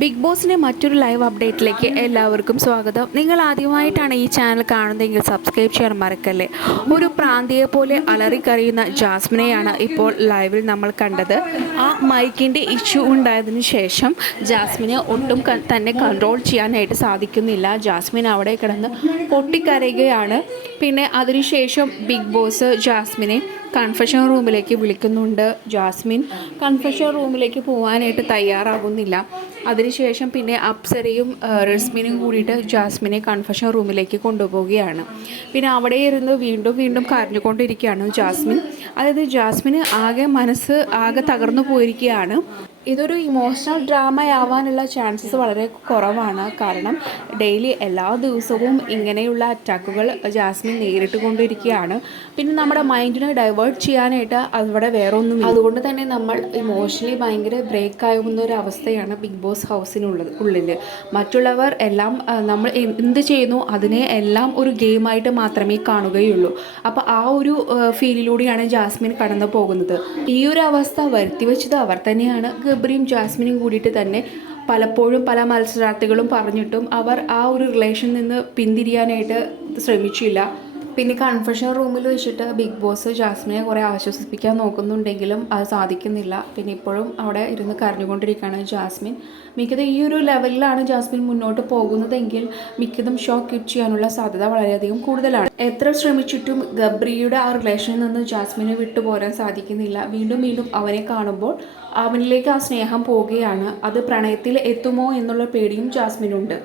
Big ബോസിന്റെ മറ്റൊരു live അപ്ഡേറ്റിലേക്ക് എല്ലാവർക്കും സ്വാഗതം. നിങ്ങൾ ആദ്യമായിട്ടാണ് ഈ ചാനൽ കാണുന്നതെങ്കിൽ സബ്സ്ക്രൈബ് ചെയ്യാൻ മറക്കല്ലേ? ഒരു പ്രാന്തിയെ പോലെ അലറിക്കറിയുന്ന ജാസ്മിനെയാണ് ഇപ്പോൾ ലൈവിൽ നമ്മൾ കണ്ടത്. ആ മൈക്കിന്റെ ഇഷ്യൂ ഉണ്ടായതിനു ശേഷം ജാസ്മിനെ ഒട്ടും തന്നെ കൺട്രോൾ ചെയ്യാനായിട്ട് സാധിക്കുന്നില്ല. ജാസ്മിൻ അവിടെ കിടന്ന് പൊട്ടിക്കരയുകയാണ്. പിന്നെ അതിനുശേഷം ബിഗ് ബോസ് ജാസ്മിനെ കൺഫഷൻ റൂമിലേക്ക് വിളിക്കുന്നുണ്ട്. ജാസ്മിൻ കൺഫഷൻ റൂമിലേക്ക് പോകാനായിട്ട് തയ്യാറാകുന്നില്ല. അതിനുശേഷം പിന്നെ അപ്സരയും റസ്മിനും കൂടിയിട്ട് ജാസ്മിനെ കൺഫഷൻ റൂമിലേക്ക് കൊണ്ടുപോവുകയാണ്. പിന്നെ അവിടെ ഇരുന്ന് വീണ്ടും വീണ്ടും കരഞ്ഞുകൊണ്ടിരിക്കുകയാണ് ജാസ്മിൻ. അതായത് ജാസ്മിന് ആകെ മനസ്സ് ആകെ തകർന്നു പോയിരിക്കുകയാണ്. ഇതൊരു ഇമോഷണൽ ഡ്രാമയാവാനുള്ള ചാൻസസ് വളരെ കുറവാണ്. കാരണം ഡെയിലി എല്ലാ ദിവസവും ഇങ്ങനെയുള്ള അറ്റാക്കുകൾ ജാസ്മിൻ നേരിട്ട് കൊണ്ടിരിക്കുകയാണ് പിന്നെ നമ്മുടെ മൈൻഡിനെ ഡൈവേർട്ട് ചെയ്യാനായിട്ട് അവിടെ വേറെ ഒന്നും അതുകൊണ്ട് തന്നെ നമ്മൾ ഇമോഷണലി ഭയങ്കര ബ്രേക്ക് ആകുന്ന ഒരു അവസ്ഥയാണ് ബിഗ് ബോസ് ഹൗസിനുള്ളത് ഉള്ളിൽ മറ്റുള്ളവർ എല്ലാം നമ്മൾ എന്ത് ചെയ്യുന്നു അതിനെ എല്ലാം ഒരു ഗെയിമായിട്ട് മാത്രമേ കാണുകയുള്ളൂ. അപ്പോൾ ആ ഒരു ഫീലിലൂടെയാണ് ജാസ്മിൻ കടന്നു പോകുന്നത് ഈ ഒരു അവസ്ഥ വരുത്തി വെച്ചത് അവർ തന്നെയാണ് ഗബ്രിയും ജാസ്മിനും കൂടിയിട്ട് തന്നെ പലപ്പോഴും പല മത്സരാർത്ഥികളും പറഞ്ഞിട്ടും അവർ ആ ഒരു റിലേഷൻ നിന്ന് പിന്തിരിയാനായിട്ട് ശ്രമിച്ചില്ല. പിന്നെ കൺഫഷൻ റൂമിൽ വെച്ചിട്ട് ബിഗ് ബോസ് ജാസ്മിനെ കുറേ ആശ്വസിപ്പിക്കാൻ നോക്കുന്നുണ്ടെങ്കിലും അത് സാധിക്കുന്നില്ല. പിന്നെ ഇപ്പോഴും അവിടെ ഇരുന്ന് കരഞ്ഞുകൊണ്ടിരിക്കുകയാണ് ജാസ്മിൻ. മിക്കതും ഈ ഒരു ലെവലിലാണ് ജാസ്മിൻ മുന്നോട്ട് പോകുന്നതെങ്കിൽ മിക്കതും ഷോക്ക് കിറ്റ് ചെയ്യാനുള്ള സാധ്യത വളരെയധികം കൂടുതലാണ്. എത്ര ശ്രമിച്ചിട്ടും ഗബ്രിയുടെ ആ റിലേഷനിൽ നിന്ന് ജാസ്മിനെ വിട്ടുപോരാൻ സാധിക്കുന്നില്ല. വീണ്ടും വീണ്ടും അവനെ കാണുമ്പോൾ അവനിലേക്ക് ആ സ്നേഹം പോവുകയാണ്. അത് പ്രണയത്തിൽ എത്തുമോ എന്നുള്ള പേടിയും ജാസ്മിനുണ്ട്.